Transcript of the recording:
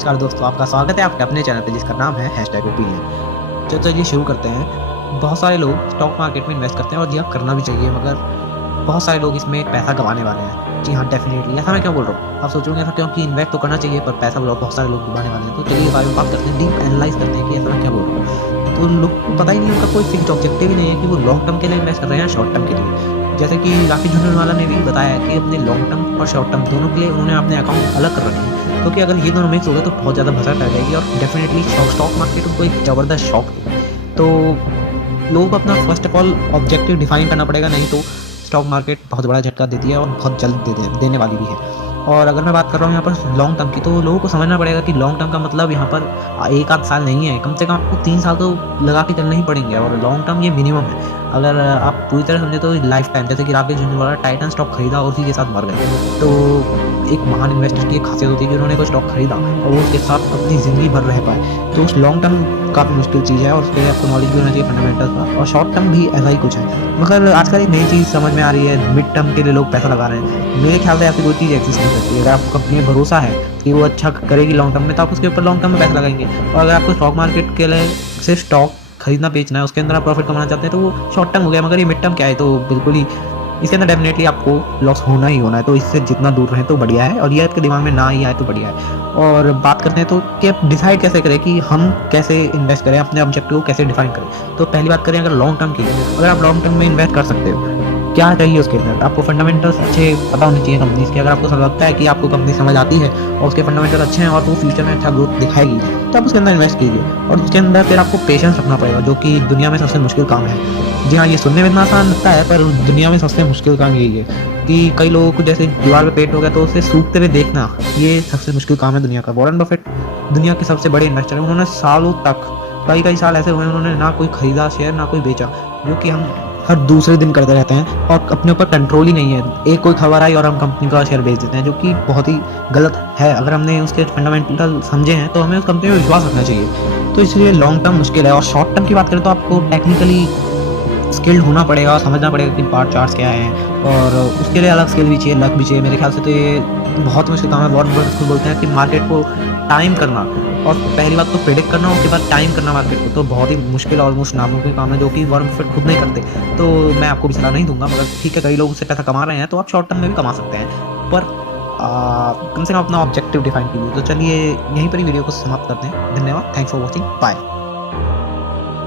नमस्कार दोस्तों, आपका स्वागत है आपके अपने चैनल पे जिसका नाम है हैशटैग ओपिनियन। तो चलिए शुरू करते हैं। बहुत सारे लोग स्टॉक मार्केट में इन्वेस्ट करते हैं और यह करना भी चाहिए, मगर बहुत सारे लोग इसमें पैसा गंवाने वाले हैं। जी हाँ, डेफिनेटली। ऐसा मैं क्यों बोल रहा हूँ, आप सोचोगे ऐसा क्योंकि इन्वेस्ट तो करना चाहिए पर पैसा बहुत सारे लोग डुबाने वाले हैं। तो चलिए इस बारे में बात करते हैं, डीप एनालाइज करते हैं कि ऐसा मैं क्या बोल रहा हूँ। तो लोग को पता ही नहीं, उनका कोई फिक्स ऑब्जेक्टिव ही नहीं है कि वो लॉन्ग टर्म के लिए इन्वेस्ट कर रहे हैं या शॉर्ट टर्म के लिए। जैसे कि राकेश झुनझुनवाला ने भी बताया कि अपने लॉन्ग टर्म और शॉर्ट टर्म दोनों के लिए उन्होंने अपने अकाउंट अलग कर रखे हैं, क्योंकि अगर ये दोनों मिक्स हो गए तो बहुत ज़्यादा भसड़ आ जाएगी और डेफिनेटली स्टॉक मार्केट उनको एक ज़बरदस्त शॉक देगा। तो लोगों को अपना first of all objective define करना पड़ेगा, नहीं तो स्टॉक मार्केट बहुत बड़ा झटका देती है और बहुत जल्द देने वाली भी है। और अगर मैं बात कर रहा हूँ यहाँ पर लॉन्ग टर्म की, तो लोगों को समझना पड़ेगा कि लॉन्ग टर्म का मतलब यहाँ पर एक आध साल नहीं है, कम से कम आपको 3 साल तो लगा के चलने ही पड़ेंगे। और लॉन्ग टर्म ये मिनिमम है। अगर आप पूरी तरह समझे तो लाइफ टाइम, जैसे कि राकेश झुनझुनवाला टाइटन स्टॉक खरीदा और उसी के साथ मर गए। तो एक महान इन्वेस्टर की एक खासियत होती है कि उन्होंने कोई स्टॉक खरीदा और वो उसके साथ अपनी ज़िंदगी भर रह पाए। तो उस लॉन्ग टर्म काफ़ी मुश्किल चीज़ है और उसके लिए आपको नॉलेज भी होना चाहिए फंडामेंटल का। और शॉर्ट टर्म भी ऐसा ही कुछ है, मगर आजकल एक नई चीज़ समझ में आ रही है, मिड टर्म के लिए लोग पैसा लगा रहे हैं। मेरे ख्याल से ऐसी कोई चीज़ एग्जिस्ट नहीं करती। अगर आपको कंपनी में भरोसा है कि वो अच्छा करेगी लॉन्ग टर्म में, तो आप उसके ऊपर लॉन्ग टर्म में पैसा लगाएंगे। और अगर आपको स्टॉक मार्केट के लिए सिर्फ स्टॉक खरीदना बेचना है, उसके अंदर आप प्रॉफिट कमाना चाहते हैं, तो वो शॉर्ट टर्म हो गया। मगर ये मिड टर्म क्या है, तो बिल्कुल ही इसके अंदर डेफिनेटली आपको लॉस होना ही होना है। तो इससे जितना दूर रहें तो बढ़िया है, और ये आपके दिमाग में ना ही आए तो बढ़िया है। और बात करते हैं तो कि आप डिसाइड कैसे करें कि हम कैसे इन्वेस्ट करें, अपने ऑब्जेक्टिव को कैसे डिफाइन करें। तो पहली बात करें अगर लॉन्ग टर्म की, अगर आप लॉन्ग टर्म में इन्वेस्ट कर सकते हो, क्या चाहिए उसके अंदर, आपको फंडामेंटल्स अच्छे पता होने चाहिए कंपनीज के। अगर आपको लगता है कि आपको कंपनी समझ आती है और उसके फंडामेंटल अच्छे हैं और वो फ्यूचर में अच्छा ग्रोथ दिखाएगी, तो आप उसके अंदर इन्वेस्ट कीजिए। और उसके अंदर फिर आपको पेशेंस रखना पड़ेगा, जो कि दुनिया में सबसे मुश्किल काम है। जी हाँ, ये सुनने में इतना आसान लगता है पर दुनिया में सबसे मुश्किल काम यही है कि कई लोगों को जैसे दीवार पे पेंट हो गया तो उसे सूखते हुए देखना, ये सबसे मुश्किल काम है दुनिया का। वॉरेन बफेट दुनिया के सबसे बड़े इन्वेस्टर हैं। उन्होंने सालों तक, कई साल ऐसे हुए उन्होंने ना कोई खरीदा शेयर ना कोई बेचा, जो कि हम हर दूसरे दिन करते रहते हैं और अपने ऊपर कंट्रोल ही नहीं है। एक कोई खबर आई और हम कंपनी का शेयर बेच देते हैं, जो कि बहुत ही गलत है। अगर हमने उसके फंडामेंटल समझे हैं तो हमें उस कंपनी में विश्वास रखना चाहिए। तो इसलिए लॉन्ग टर्म मुश्किल है। और शॉर्ट टर्म की बात करें तो आपको टेक्निकली स्किल्ड होना पड़ेगा, समझना पड़ेगा कि बार चार्ट्स क्या हैं, और उसके लिए अलग स्किल भी चाहिए, लक भी चाहिए। मेरे ख्याल से तो ये बहुत मुश्किल काम है। वॉरेन बफेट खुद बोलते हैं कि मार्केट को टाइम करना, और पहली बात तो प्रेडिक्ट करना, उसके बाद टाइम करना मार्केट को, तो बहुत ही मुश्किल ऑलमोस्ट नामुमकिन काम है, जो कि वॉरेन बफेट खुद नहीं करते। तो मैं आपको भी सलाह नहीं दूंगा, मगर ठीक है, कई लोग उससे पैसा कमा रहे हैं तो आप शॉर्ट टर्म में भी कमा सकते हैं, पर कम से कम अपना ऑब्जेक्टिव डिफाइन कीजिए। तो चलिए यहीं पर ही वीडियो को समाप्त करते हैं। धन्यवाद, थैंक्स फॉर वॉचिंग, बाय।